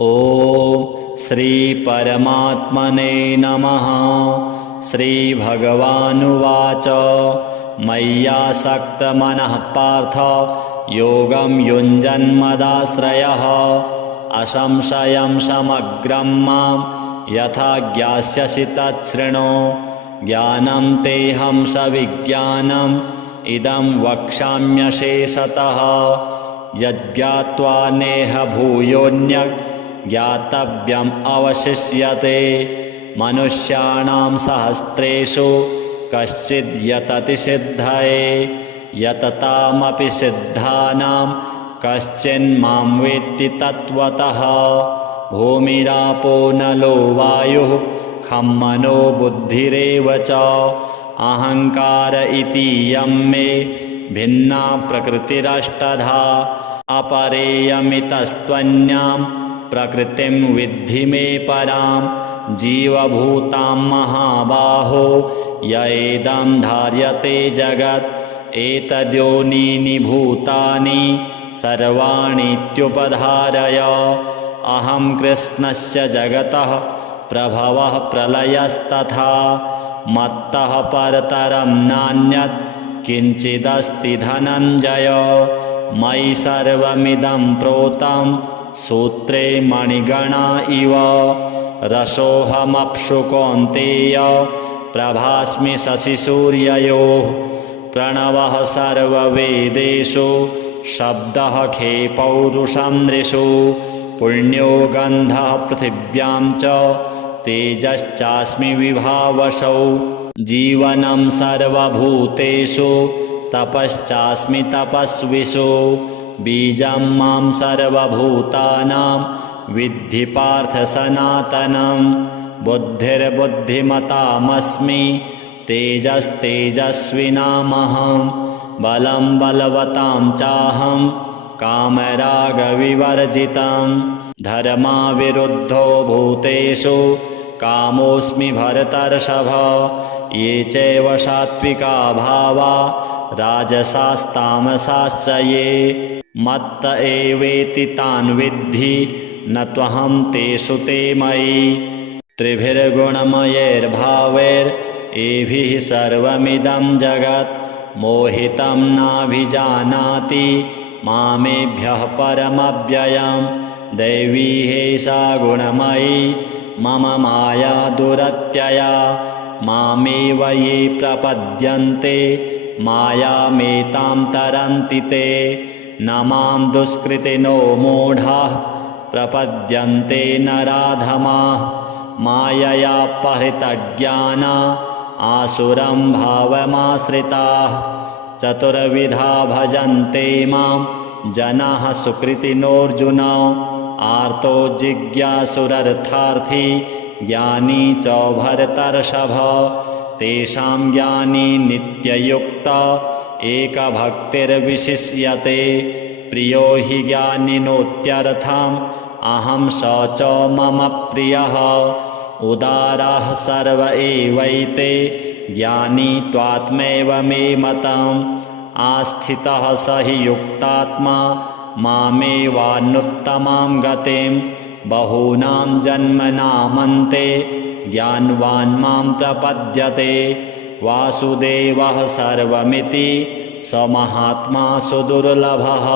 ॐ श्री परमात्मने नमः। श्रीभगवानुवाच मय्यासक्तमनः पार्थ योगं युञ्जन्मदाश्रयः असंशयं समग्रं मां यथा ज्ञास्यसि तच्छृणु। ज्ञानं तेऽहं सविज्ञानम् इदं वक्ष्याम्यशेषतः। यज्ञात्वा नेह भूयोऽन्यत् ज्ञातव्यम् अवशिष्यते। मनुष्याणां सहस्रेषु कश्चिद् यतति सिद्धये यततामपि सिद्धानां कश्चिन्मां वेत्ति तत्त्वतः। भूमिरापो नलो वायुः खं मनो बुद्धिरेव च अहङ्कार इतीयं मे भिन्ना प्रकृतिरष्टधा। अपरेयमितस्त्वन्यां प्रकृतिं विद्धि मे परां। जीवभूतां महाबाहो य इदं धार्यते जगत् एतद्योनीनि भूतानि सर्वाणीत्युपधारय। अहं कृष्णस्य जगतः प्रभवः प्रलयस्तथा मत्तः परतरं नान्यत् किञ्चिदस्ति धनञ्जय। मयि सर्वमिदं प्रोतं सूत्रे मणिगणा इव। रसोऽहमप्सु कौन्तेय प्रभास्मि शशिसूर्ययोः। प्रणवः सर्ववेदेषु शब्दः खे पौरुषं नृषु। पुण्यो गन्धः पृथिव्यां च तेजश्चास्मि विभावसौ। जीवनं सर्वभूतेषु तपश्चास्मि तपस्विषु। बीजं मां सर्वभूतानां विद्धि पार्थ सनातनं। बुद्धिर्बुद्धिमतामस्मि तेजस्तेजस्विनामहं। बलं बलवतां चाहं कामरागविवर्जितं। धर्माविरुद्धो भूतेषु कामोऽस्मि भरतर्षभ। ये चैव सात्विका भावा राजसास्तामसाश्च ये मत्त एवेति तान् विद्धि न त्वहं तेषु ते मयि। त्रिभिर्गुणमयैर्भावैरेभिः सर्वमिदं जगत् मोहितं नाभिजानाति मामेभ्यः परमव्ययम्। दैवी हेषा गुणमयी मम माया दुरत्यया। मामेव ये प्रपद्यन्ते मायामेतां तरन्ति ते। न मां दुष्कृतिनो मूढाः प्रपद्यन्ते नराधमाः। माययापहृतज्ञाना आसुरं भावमाश्रिताः। चतुर्विधा भजन्ते मां जनाः सुकृतिनोऽर्जुन। आर्तो जिज्ञासुरर्थार्थी ज्ञानी च भरतर्षभ। तेषां ज्ञानी नित्ययुक्त एकभक्तिर्विशिष्यते। प्रियो हि ज्ञानिनोत्यर्थम् अहं स च मम प्रियः। उदाराः सर्व एवैते ज्ञानी त्वात्मैव मे मतम्। आस्थितः स हि युक्तात्मा मामेवानुत्तमां गतिं। बहूनां जन्मनामन्ते ज्ञानवान् मां प्रपद्यते। वासुदेवः सर्वमिति स महात्मा सुदुर्लभः।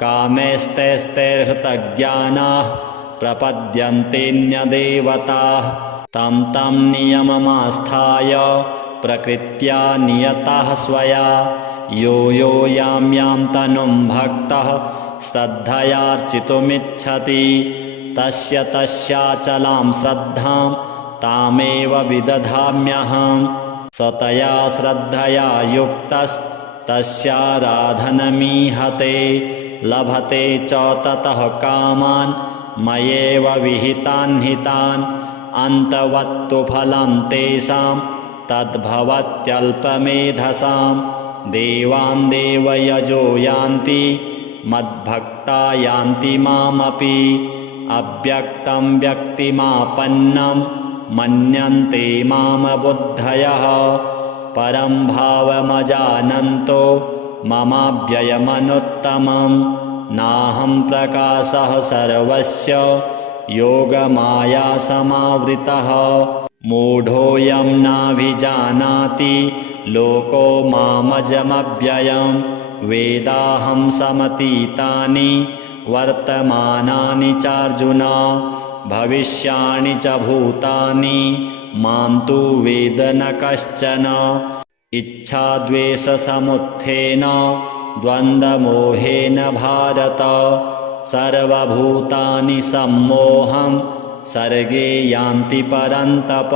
कामैस्तैस्तैर्हृतज्ञानाः प्रपद्यन्तेऽन्यदेवताः। तं तं नियममास्थाय प्रकृत्या नियताः स्वया। यो यो यां यां तनुं भक्तः श्रद्धयार्चितुमिच्छति तस्य तस्याचलां श्रद्धां तामेव विदधाम्यहम्। स तया श्रद्धया युक्तस्तस्याराधनमीहते। लभते च ततः कामान् मयैव विहितान् हितान्। अन्तवत्तु फलं तेषां तद्भवत्यल्पमेधसां। देवान् देवयजो यान्ति मद्भक्ता यान्ति मामपि। अव्यक्तं व्यक्तिमापन्नं मन्यन्ते माम बुद्धयः। परं भावमजानन्तो ममाव्ययमनुत्तमं। नाहं प्रकाशः सर्वस्य योगमाया समावृतः। मूढोऽयं नाभिजानाति लोको मामजमव्ययं। वेदाहं समतीतानि वर्तमानानि चार्जुन। भविष्याणि च भूतानि मां तु वेद न कश्चन। इच्छाद्वेषसमुत्थेन द्वन्द्वमोहेन भारत। सर्वभूतानि सम्मोहं सर्गे यान्ति परन्तप।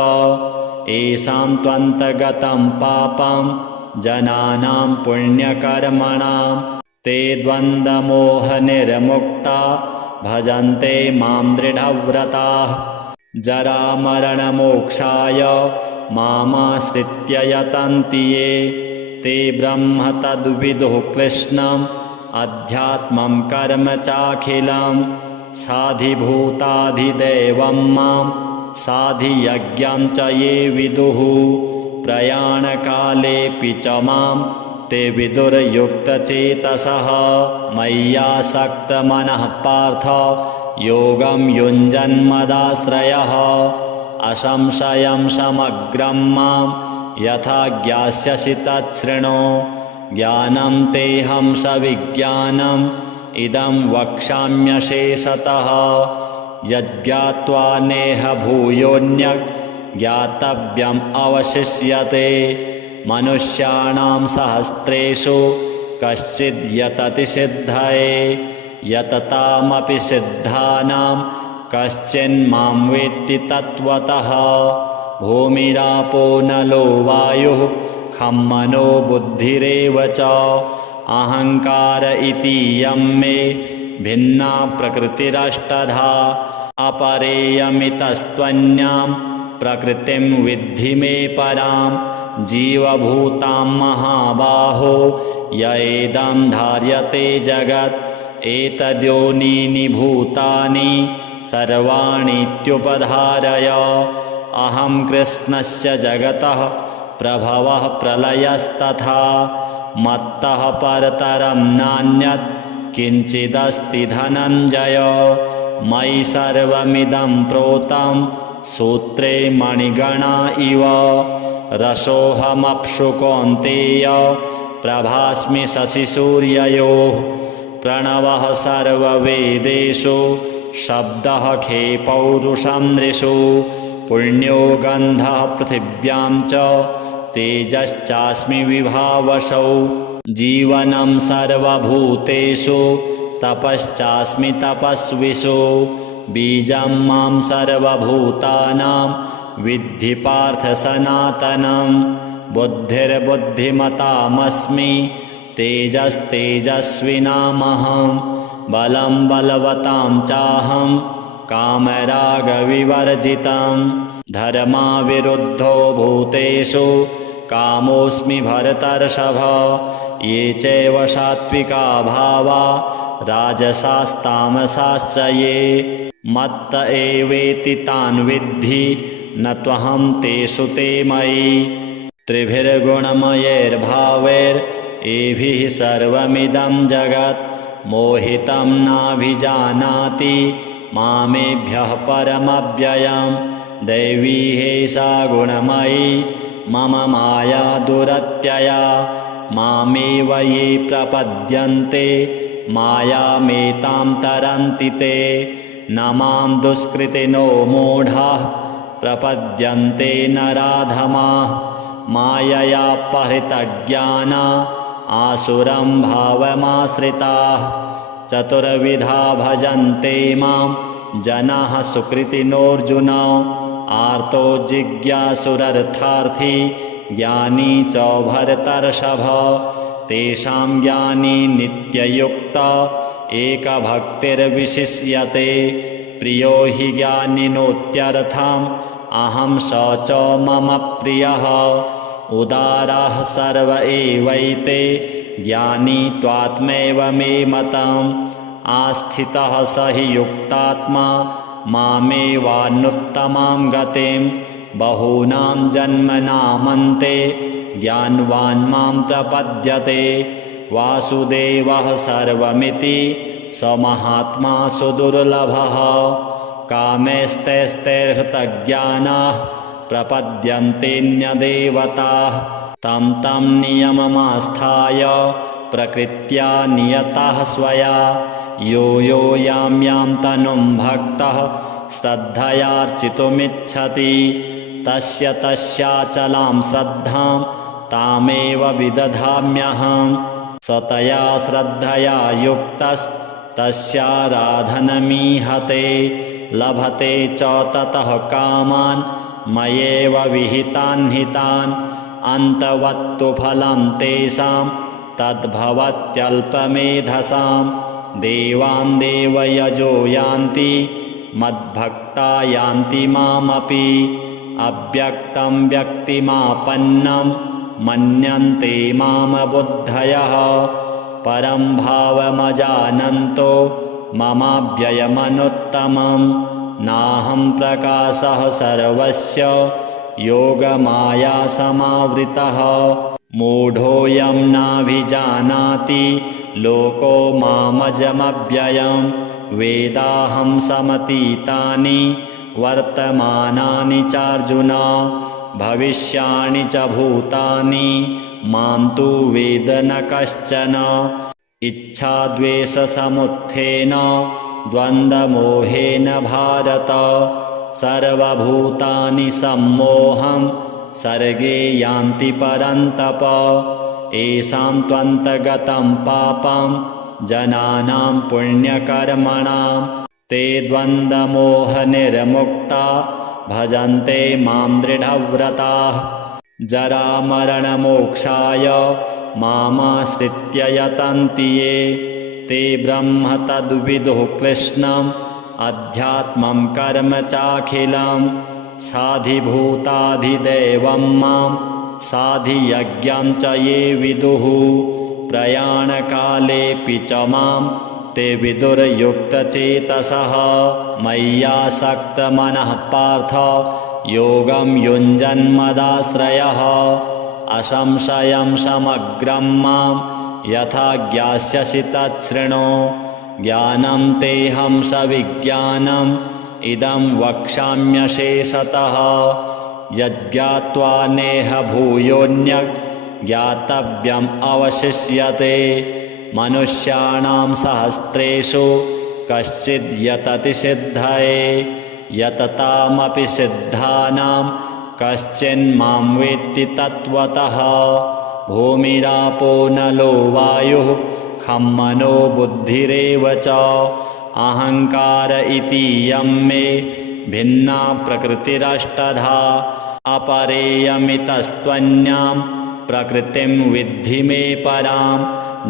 येषां त्वन्तगतं पापं जनानां पुण्यकर्मणां ते द्वन्द्वमोहनिर्मुक्ता भजन्ते मां दृढव्रताः। जरामरणमोक्षाय मामाश्रित्य यतन्ति ये ते ब्रह्म तद्विदुः कृष्णम् अध्यात्मं कर्म चाखिलं। साधिभूताधिदैवं मां साधियज्ञं च ये विदुः। प्रयाणकालेऽपि च मां ते विदुर्युक्तचेतसः। मय्यासक्तमनः पार्थ योगं युञ्जन्मदाश्रयः। असंशयं समग्रं मां यथा ज्ञास्यसि तच्छृणु। ज्ञानं तेऽहं सविज्ञानम् इदं वक्ष्याम्यशेषतः। यज्ज्ञात्वा नेह भूयोऽन्यत् ज्ञातव्यम् अवशिष्यते। मनुष्याणां सहस्रेषु कश्चिद् यतति सिद्धये। यततामपि सिद्धानां कश्चिन्मां वेत्ति तत्त्वतः। भूमिरापो नलो वायुः खं मनो बुद्धिरेव च। अहङ्कार इतीयं मे भिन्ना प्रकृतिरष्टधा। अपरेयमितस्त्वन्यां प्रकृतिं विद्धि मे परां। जीवभूतां महाबाहो य एदं धार्यते जगत्। एतद्योनीनि भूतानि सर्वाणीत्युपधारय। अहं कृष्णस्य जगतः प्रभवः प्रलयस्तथा। मत्तः परतरं नान्यत् किञ्चिदस्ति धनञ्जय। मयि सर्वमिदं प्रोतं सूत्रे मणिगणा इव। रसोऽहमप्सु कौन्तेय प्रभास्मि शशिसूर्ययोः। प्रणवः सर्ववेदेषु शब्दः खे पौरुषं नृषु। पुण्यो गन्धः पृथिव्यां च तेजश्चास्मि विभावसौ। जीवनं सर्वभूतेषु तपश्चास्मि तपस्विषु। बीजं मां सर्वभूतानां विद्धि पार्थ सनातनं। बुद्धिर्बुद्धिमतामस्मि तेजस्तेजस्विनामहं। बलं बलवतां चाहं कामरागविवर्जितं। धर्माविरुद्धो भूतेषु कामोऽस्मि भरतर्षभ। ये चैव सात्विका भावा राजसास्तामसाश्च ये। मत्त एवेति तान् विद्धि न त्वहं तेषु ते मयि। त्रिभिर्गुणमयैर्भावैरेभिः सर्वमिदं जगत्। मोहितं नाभिजानाति मामेभ्यः परमव्ययं। दैवी हेषा गुणमयी मम माया दुरत्यया। मामेव ये प्रपद्यन्ते मायामेतां तरन्ति ते। न मां दुष्कृतिनो मूढाः प्रपद्यन्ते नराधमाः। माययापहृतज्ञाना आसुरं भावमाश्रिताः। चतुर्विधा भजन्ते मां जनाः सुकृतिनोऽर्जुन। आर्तो जिज्ञासुरर्थार्थी ज्ञानी च भरतर्षभ। तेषां ज्ञानी नित्ययुक्त एकभक्तिर्विशिष्यते। प्रियो हि ज्ञानिनोत्यर्थम् अहं स च मम प्रियः। उदाराः सर्व एवैते ज्ञानी त्वात्मैव मे मतम्। आस्थितः स हि युक्तात्मा मामेवानुत्तमां गतिं। बहूनां जन्मनामन्ते ज्ञानवान् मां प्रपद्यते। वासुदेवः सर्वमिति स महात्मा सुदुर्लभः। कामैस्तैस्तैर्हृतज्ञानाः प्रपद्यन्तेऽन्यदेवताः तं तं नियममास्थाय प्रकृत्या नियतः स्वया। यो यो यां यां तनुं भक्तः श्रद्धयार्चितुमिच्छति तस्य तस्याचलां श्रद्धां तामेव विदधाम्यहम्। स तया श्रद्धया युक्तस्तस्याराधनमीहते लभते च ततः कामान् मयैव विहितान् हितान्। अन्तवत्तु फलं तेषां तद्भवत्यल्पमेधसां। देवान् देवयजो यान्ति मद्भक्ता यान्ति मामपि। अव्यक्तं व्यक्तिमापन्नं मन्यन्ते मामबुद्धयः। परं भावमजानन्तो ममाव्ययमनुत्तमं। नाहं प्रकाशः सर्वस्य योगमायासमावृतः। मूढोऽयं नाभिजानाति लोको मामजमव्ययम्। वेदाहं समतीतानि वर्तमानानि चार्जुन भविष्याणि च भूतानि मां तु वेद न कश्चन। इच्छाद्वेषसमुत्थेन द्वन्द्वमोहेन भारत सर्वभूतानि सम्मोहं सर्गे यान्ति परन्तप। येषां त्वन्तगतं पापं जनानां पुण्यकर्मणां ते द्वन्द्वमोहनिर्मुक्ता भजन्ते मां दृढव्रताः। जरामरणमोक्षाय मामाश्रित्य यतन्ति ये ते ब्रह्म तद्विदुः कृष्णम् अध्यात्मं कर्म चाखिलं। साधिभूताधिदैवं मां साधियज्ञं च ये विदुः प्रयाणकालेऽपि च मां ते विदुर्युक्तचेतसः। मय्यासक्तमनः पार्थ योगं युञ्जन्मदाश्रयः। असंशयं समग्रं मां यथा ज्ञास्यसि तच्छृणु। ज्ञानं तेऽहं सविज्ञानम् इदं वक्ष्याम्यशेषतः। यज्ज्ञात्वा नेह भूयोऽन्यत् ज्ञातव्यम् अवशिष्यते। मनुष्याणां सहस्रेषु कश्चिद् यतति सिद्धये यततामपि सिद्धानां कश्चिन्मां वेत्ति तत्त्वतः। भूमिरापो नलो वायुः खं मनो बुद्धिरेव च। अहङ्कार इति यं मे भिन्ना प्रकृतिरष्टधा। अपरेयमितस्त्वन्यां प्रकृतिं विद्धि मे परां।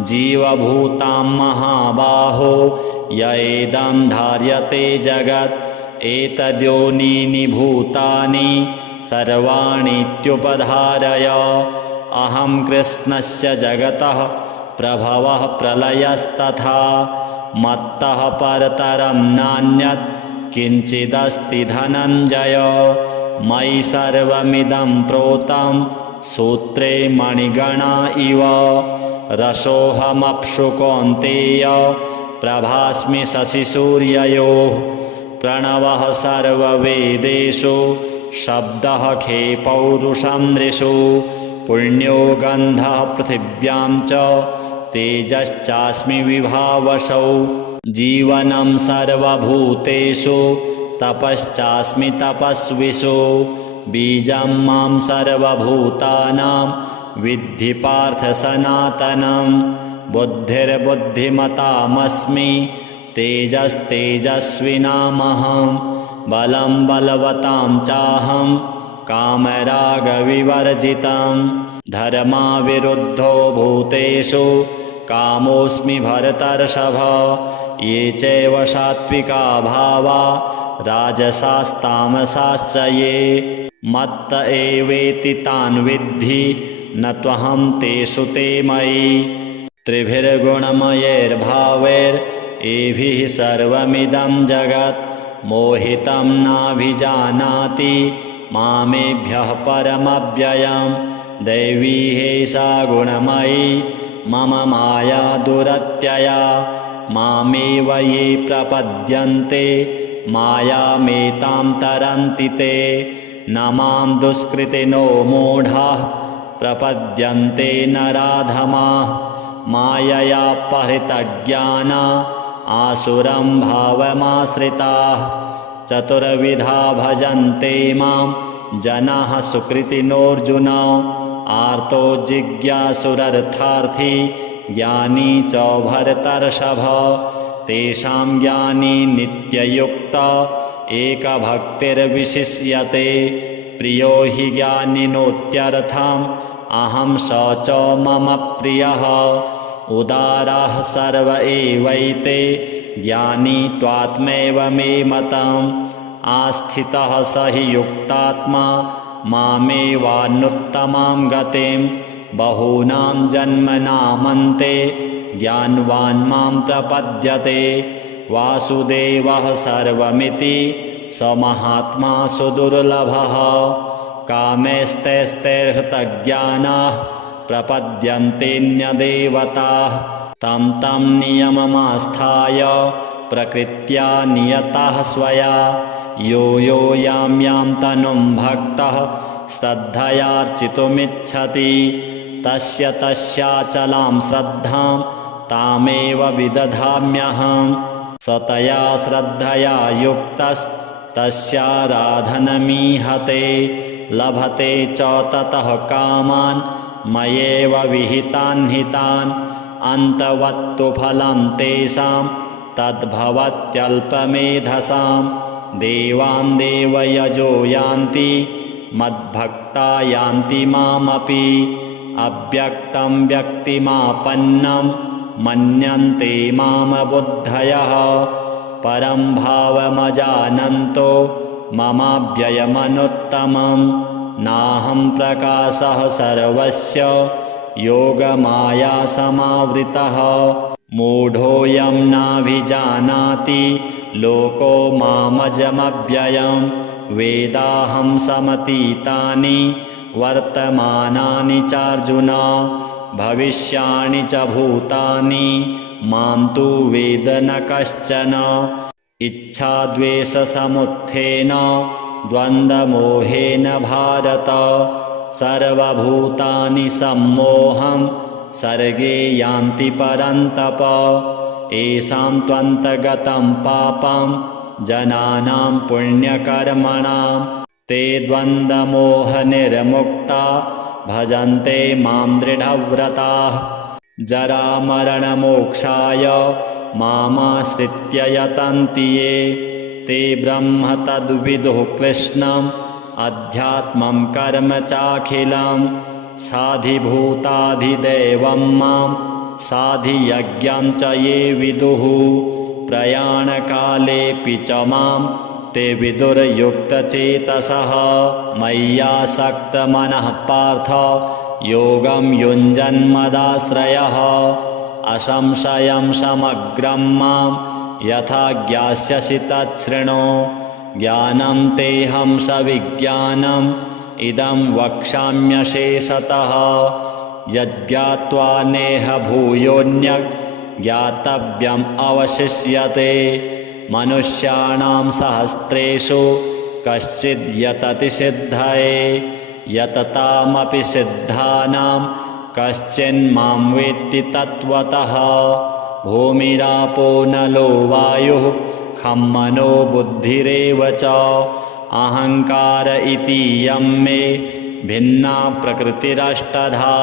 जीवभूतां महाबाहो य इदं धार्यते जगत्। एतद्योनीनि भूतानि सर्वाणीत्युपधारय। अहं कृष्णस्य जगतः प्रभवः प्रलयस्तथा। मत्तः परतरं नान्यत् किञ्चिदस्ति धनञ्जय। मयि सर्वमिदं प्रोतं सूत्रे मणिगणा इव। रसोऽहमप्सु कौन्तेय प्रभास्मि शशिसूर्ययोः। प्रणवः सर्ववेदेषु शब्दः खे पौरुषं नृषु। पुण्यो गन्धः पृथिव्यां च तेजश्चास्मि विभावसौ। जीवनं सर्वभूतेषु तपश्चास्मि तपस्विषु। बीजं मां सर्वभूतानां विद्धि पार्थ सनातनं। बुद्धिर्बुद्धिमतामस्मि तेजस्तेजस्विनामहं। बलं बलवतां चाहं कामरागविवर्जितं। धर्माविरुद्धो भूतेषु कामोऽस्मि भरतर्षभ। ये चैव सात्विका भावा राजसास्तामसाश्च ये। मत्त एवेति तान् विद्धि न त्वहं तेषु ते मयि। त्रिभिर्गुणमयैर्भावैरेभिः सर्वमिदं जगत्। मोहितं नाभिजानाति मामेभ्यः परमव्ययम्। दैवी एषा गुणमयी मम माया दुरत्यया। मामेव ये प्रपद्यन्ते मायामेतां तरन्ति ते। न मां दुष्कृतिनो मूढाः प्रपद्यन्ते नराधमाः माययापहृतज्ञाना आसुरं भावमाश्रिताः। चतुर्विधा भजन्ते मां जनाः सुकृतिनोऽर्जुन। आर्तो जिज्ञासुरर्थार्थी ज्ञानी च भरतर्षभ। तेषां ज्ञानी नित्ययुक्त एकभक्तिर्विशिष्यते। प्रियो हि ज्ञानिनोत्यर्थम् अहं स च मम प्रियः। उदाराः सर्व एवैते ज्ञानी त्वात्मैव मे मतम्। आस्थितः स हि युक्तात्मा मामेवानुत्तमां गतिं। बहूनां जन्मनामन्ते ज्ञानवान् मां प्रपद्यते। वासुदेवः सर्वमिति स महात्मा सुदुर्लभः। कामैस्तैस्तैर्हृतज्ञानाः प्रपद्यन्तेऽन्यदेवताः। तं तं नियममास्थाय प्रकृत्या नियताः स्वया। यो यो यां यां तनुं भक्तः श्रद्धयार्चितुमिच्छति तस्य तस्याचलां श्रद्धां तामेव विदधाम्यहम्। स तया श्रद्धया युक्तस्तस्याराधनमीहते। लभते च ततः कामान् मयैव विहितान् हितान्। अन्तवत्तु फलं तेषां तद्भवत्यल्पमेधसाम्। देवान् देवयजो यान्ति मद्भक्ता यान्ति मामपि। अव्यक्तं व्यक्तिमापन्नं मन्यन्ते मामबुद्धयः। परं भावमजानन्तो ममाव्ययमनुत्तमम्। नाहं प्रकाशः सर्वस्य योगमायासमावृतः। मूढोऽयं नाभिजानाति लोको मामजमव्ययं। वेदाहं समतीतानि वर्तमानानि चार्जुन। भविष्याणि च भूतानि मां तु वेद न कश्चन। इच्छाद्वेषसमुत्थेन द्वन्द्वमोहेन भारत। सर्वभूतानि सम्मोहं सर्गे यान्ति परन्तप। येषां त्वन्तगतं पापं जनानां पुण्यकर्मणां। ते द्वन्द्वमोहनिर्मुक्ता भजन्ते मां दृढव्रताः। जरामरणमोक्षाय मामाश्रित्य यतन्ति ये। ते ब्रह्म तद्विदुः कृष्णम् अध्यात्मं कर्म चाखिलं। साधिभूताधिदैवं मां साधियज्ञं च ये विदुः। प्रयाणकालेऽपि च मां ते विदुर्युक्तचेतसः। मय्यासक्तमनः पार्थ योगं युञ्जन्मदाश्रयः। असंशयं समग्रं मां यथा ज्ञास्यसि तच्छृणु। ज्ञानं तेऽहं सविज्ञानम् इदं वक्ष्याम्यशेषतः। यज्ञात्वा नेह भूयोऽन्यत् ज्ञातव्यम् अवशिष्यते। मनुष्याणां सहस्रेषु कश्चिद् यतति सिद्धये। यततामपि सिद्धानां कश्चिन्मां वेत्ति तत्त्वतः। भूमिरापो नलो वायुः खं मनो बुद्धिरेव च। अहङ्कार इतीयं मे भिन्ना प्रकृतिरष्टधा।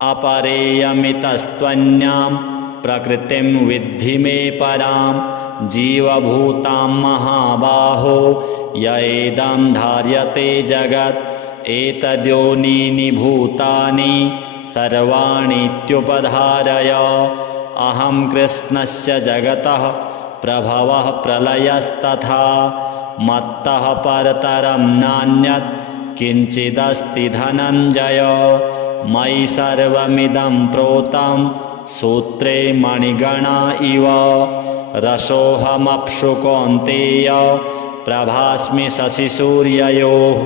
अपरेयमितस्त्वन्यां प्रकृतिं विद्धि मे परां। जीवभूतां महाबाहो य एदं धार्यते जगत्। एतद्योनीनि भूतानि सर्वाणीत्युपधारय। अहं कृष्णस्य जगतः प्रभवः प्रलयस्तथा। मत्तः परतरं नान्यत् किञ्चिदस्ति धनञ्जय। मयि सर्वमिदं प्रोतं सूत्रे मणिगणा इव। रसोऽहमप्सु कौन्तेय प्रभास्मि शशिसूर्ययोः।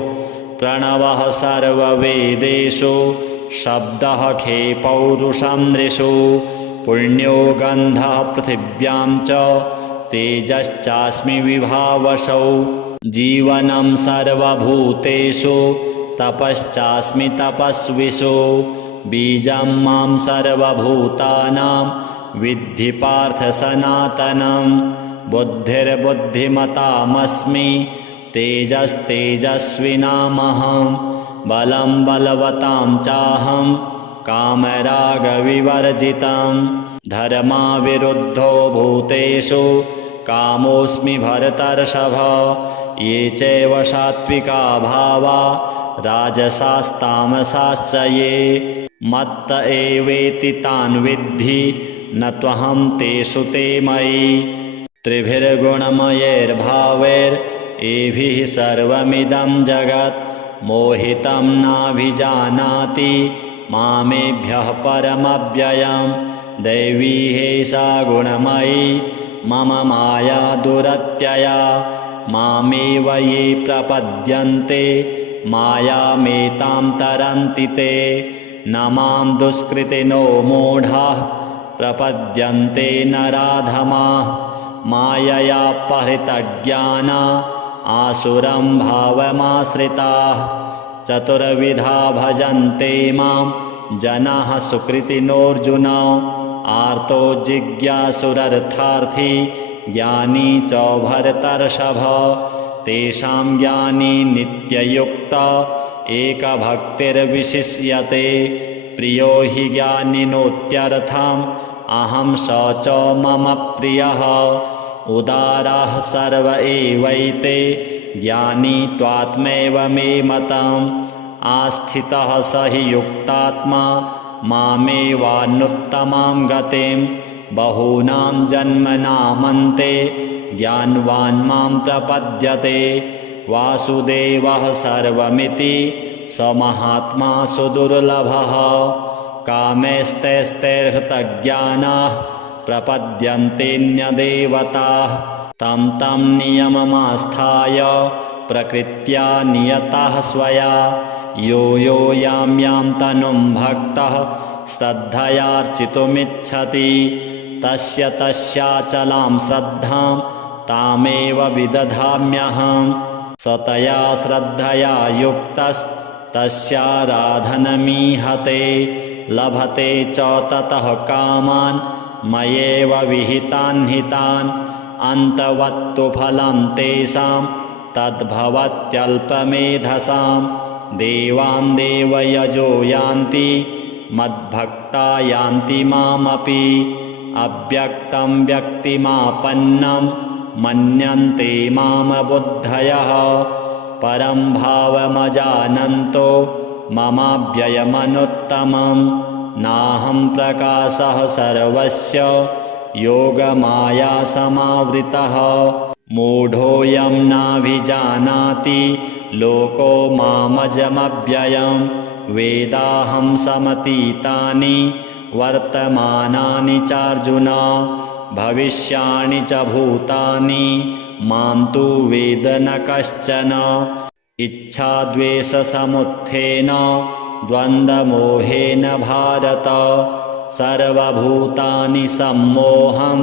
प्रणवः सर्ववेदेषु शब्दः खे पौरुषं नृषु। पुण्यो गन्धः पृथिव्यां च तेजश्चास्मि विभावसौ जीवनं सर्वभूतेषु तपश्चास्मि तपस्विषु बीजं मां सर्वभूतानां विद्धि पार्थ सनातनं बुद्धिर्बुद्धिमतामस्मि तेजस्तेजस्विनामहं बलं बलवतां चाहं कामरागविवर्जितं धर्माविरुद्धो भूतेषु कामोऽस्मि भरतर्षभ ये चैव सात्विका भावा राजसास्तामसाश्च ये मत्त एवेति तान् विद्धि न त्वहं तेषु ते मयि त्रिभिर्गुणमयैर्भावैरेभिः सर्वमिदं जगत् मोहितं नाभिजानाति मामेभ्यः परमव्ययं दैवी हेषा गुणमयी मम माया दुरत्यया मामेव ये प्रपद्यन्ते मायामेतां तरन्ति ते न मां दुष्कृतिनो मूढाः प्रपद्यन्ते नराधमाः माययापहृतज्ञाना आसुरं भावमाश्रिताः चतुर्विधा भजन्ते मां जनाः सुकृतिनोऽर्जुन आर्तो जिज्ञासुरर्थार्थी ज्ञानी च भरतर्षभ तेषां ज्ञानी नित्ययुक्त एकभक्तिर्विशिष्यते प्रियो हि ज्ञानिनोत्यर्थम् अहं स च मम प्रियः उदाराः सर्व एवैते ज्ञानी त्वात्मैव मे मतम् आस्थितः स हि युक्तात्मा मामेवानुत्तमां गतिं बहूनां जन्मनामन्ते ज्ञानवान् मां प्रपद्यते वासुदेवः सर्वमिति स महात्मा सुदुर्लभः कामैस्तैस्तैर्हृतज्ञानाः प्रपद्यन्तेऽन्यदेवताः तं तं नियममास्थाय प्रकृत्या नियताः स्वया यो यो यां यां तनुं भक्तः श्रद्धयार्चितुमिच्छति तस्य तस्याचलां श्रद्धां तामेव विदधाम्यहं स तया श्रद्धया युक्तस्तस्याराधनमीहते लभते च ततः कामान् मयैव विहितान् हितान् अन्तवत्तु फलं तेषां तद्भवत्यल्पमेधसां देवान् देवयजो यान्ति मद्भक्ता यान्ति मामपि अव्यक्तं व्यक्तिमापन्नं मन्यन्ते मामबुद्धयः परं भावमजानन्तो ममाव्ययमनुत्तमं नाहं प्रकाशः सर्वस्य योगमायासमावृतः मूढोऽयं नाभिजानाति लोको मामजमव्ययं वेदाहं समतीतानि वर्तमानानि चार्जुन भविष्याणि च भूतानि मां तु वेद न कश्चन इच्छाद्वेषसमुत्थेन द्वन्द्वमोहेन भारत सर्वभूतानि सम्मोहं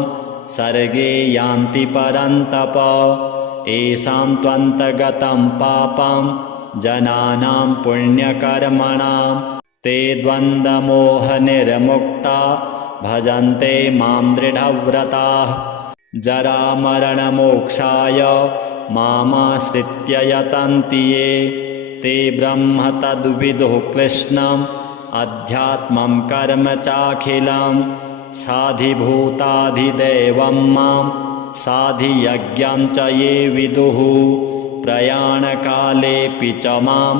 सर्गे यान्ति परन्तप येषां त्वन्तगतं पापं जनानां पुण्यकर्मणां ते द्वन्द्वमोहनिर्मुक्ता भजन्ते मां दृढव्रताः जरामरणमोक्षाय मामाश्रित्य यतन्ति ये ते ब्रह्म तद्विदुः कृष्णम् अध्यात्मं कर्म चाखिलं साधिभूताधिदैवं मां साधियज्ञं च ये विदुः प्रयाणकालेऽपि च मां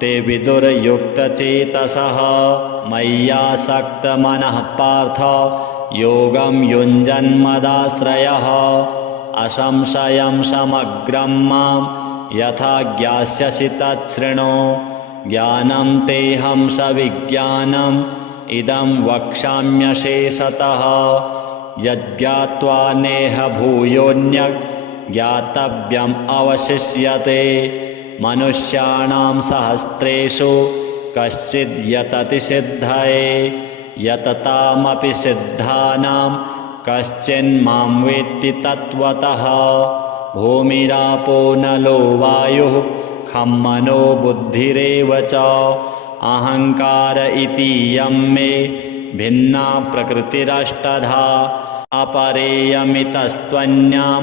ते विदुर्युक्तचेतसः मय्यासक्तमनः पार्थ योगं युञ्जन्मदाश्रयः असंशयं समग्रं मां यथा ज्ञास्यसि तच्छृणु ज्ञानं तेऽहं सविज्ञानम् इदं वक्ष्याम्यशेषतः यज्ञात्वा नेह भूयोऽन्यत् ज्ञातव्यम् अवशिष्यते मनुष्याणां सहस्रेषु कश्चिद् यतति सिद्धये यततामपि सिद्धानां कश्चिन्मां वेत्ति तत्त्वतः। भूमिरापो नलो वायुः खं मनो बुद्धिरेव च। अहङ्कार इति यं मे भिन्ना प्रकृतिरष्टधा। अपरेयमितस्त्वन्यां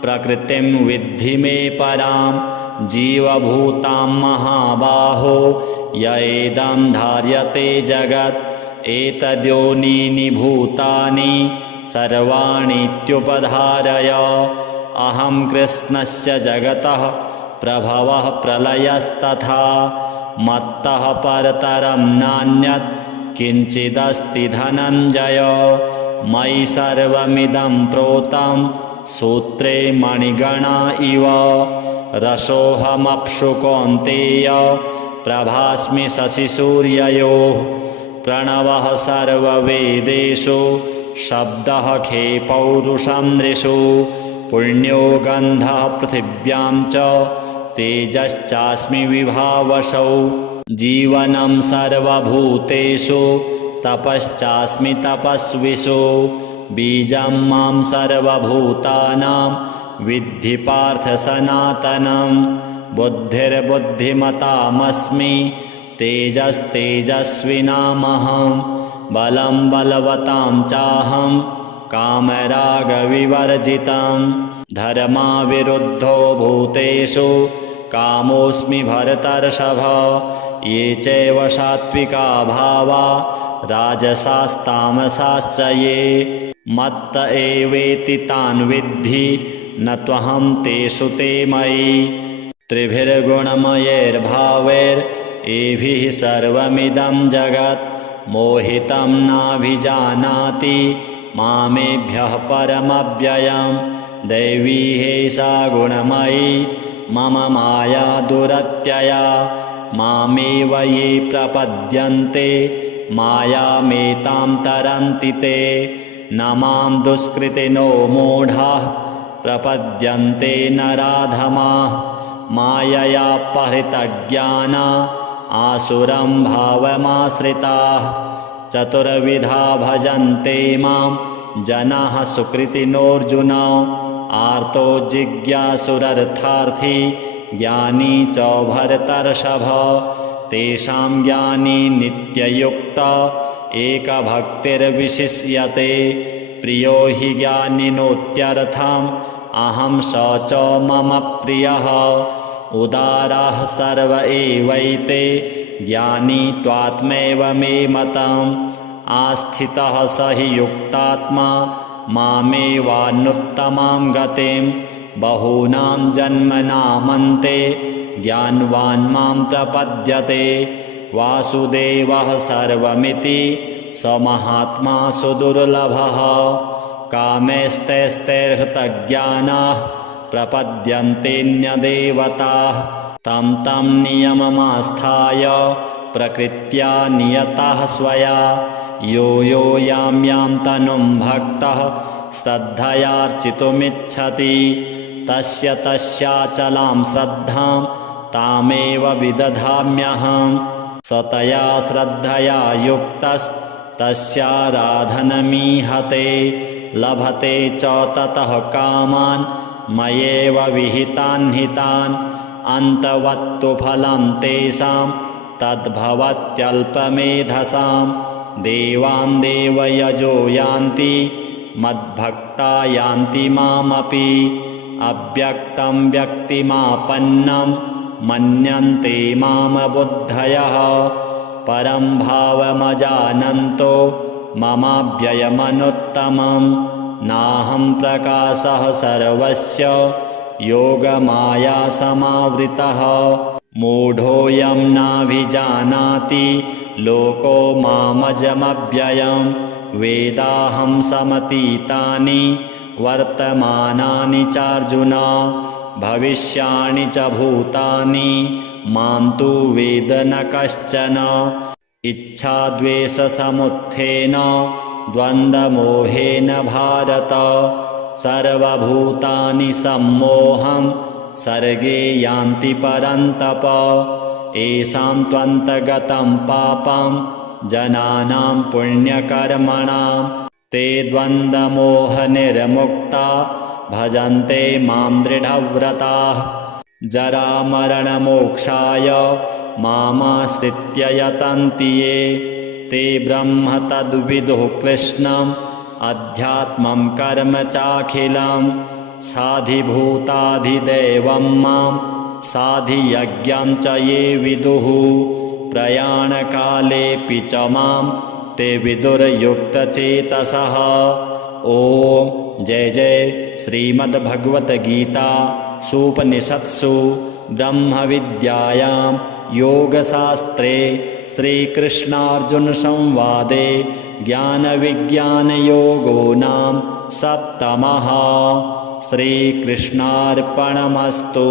प्रकृतिं विद्धि मे परां। जीवभूतां महाबाहो य इदं धार्यते जगत्। एतद्योनीनि भूतानि सर्वाणीत्युपधारय। अहं कृष्णस्य जगतः प्रभवः प्रलयस्तथा। मत्तः परतरं नान्यत् किञ्चिदस्ति धनञ्जय। मयि सर्वमिदं प्रोतं सूत्रे मणिगणा इव। रसोऽहमप्सु कौन्तेय प्रभास्मि शशिसूर्ययोः। प्रणवः सर्ववेदेषु शब्दः खे पौरुषं नृषु। पुण्यो गन्धः पृथिव्यां च तेजश्चास्मि विभावसौ। जीवनं सर्वभूतेषु तपश्चास्मि तपस्विषु। बीजं मां सर्वभूतानां विद्धि पार्थ सनातनं। बुद्धिर्बुद्धिमतामस्मि तेजस्तेजस्विनामहं। बलं बलवतां चाहं कामरागविवर्जितं। धर्माविरुद्धो भूतेषु कामोऽस्मि भरतर्षभ। ये चैव सात्विका भावा राजसास्तामसाश्च ये। मत्त एवेति तान् विद्धि न त्वहं तेषु ते मयि। त्रिभिर्गुणमयैर्भावैरेभिः सर्वमिदं जगत्। मोहितं नाभिजानाति मामेभ्यः परमव्ययम्। दैवी हेषा गुणमयी मम माया दुरत्यया। मामेव ये प्रपद्यन्ते मायामेतां तरन्ति ते। न मां दुष्कृतिनो मूढाः प्रपद्यन्ते नराधमाः। माययापहृतज्ञाना आसुरं भावमाश्रिताः। चतुर्विधा भजन्ते मां जनाः सुकृतिनोऽर्जुन। आर्तो जिज्ञासुरर्थार्थी ज्ञानी च भरतर्षभ। तेषां ज्ञानी नित्ययुक्त एकभक्तिर्विशिष्यते। प्रियो हि ज्ञानिनोत्यर्थम् अहं स च मम प्रियः। उदाराः सर्व एवैते ज्ञानी त्वात्मैव मे मतम्। आस्थितः स हि युक्तात्मा मामेवानुत्तमां गतिं। बहूनां जन्मनामन्ते ज्ञानवान् मां प्रपद्यते। वासुदेवः सर्वमिति स महात्मा सुदुर्लभः। कामैस्तैस्तैर्हृतज्ञानाः प्रपद्यन्तेऽन्यदेवताः। तं तं नियममास्थाय प्रकृत्या नियतः स्वया। यो यो यां यां तनुं भक्तः श्रद्धयार्चितुमिच्छति तस्य तस्याचलां श्रद्धां तामेव विदधाम्यहम्। स तया श्रद्धया युक्तस्तस्याराधनमीहते। लभते च ततः कामान् मयैव विहितान् हितान्। अन्तवत्तु फलं तेषां तद्भवत्यल्पमेधसां। देवां देवयजो यान्ति मद्भक्ता यान्ति मामपि। अव्यक्तं व्यक्तिमापन्नं मन्यन्ते माम बुद्धयः। परं भावमजानन्तो ममाव्ययमनुत्तमं। नाहं प्रकाशः सर्वस्य योगमायासमावृतः। मूढोऽयं नाभिजानाति लोको मामजमव्ययम्। वेदाहं समतीतानि वर्तमानानि चार्जुन। भविष्याणि च भूतानि मां तु वेद न कश्चन। इच्छाद्वेषसमुत्थेन द्वन्द्वमोहेन भारत। सर्वभूतानि सम्मोहं सर्गे यान्ति परन्तप। येषां त्वन्तगतं पापं जनानां पुण्यकर्मणां ते द्वन्द्वमोहनिर्मुक्ता भजन्ते मां दृढव्रताः जरामरणमोक्षाय मामाश्रित्य यतन्ति ये ते ब्रह्म तद्विदुः कृष्णम् अध्यात्मं कर्म चाखिलं साधिभूताधिदैवं मां साधियज्ञं च ये विदुः प्रयाणकालेऽपि च मां ते विदुर्युक्तचेतसः। ओम जय जय श्रीमद्भगवद्गीता सूपनिषत्सु ब्रह्म विद्यायां योगशास्त्रे श्रीकृष्णार्जुन संवादे ज्ञान विज्ञान योगो नाम सप्तमः। श्रीकृष्णार्पणमस्तु।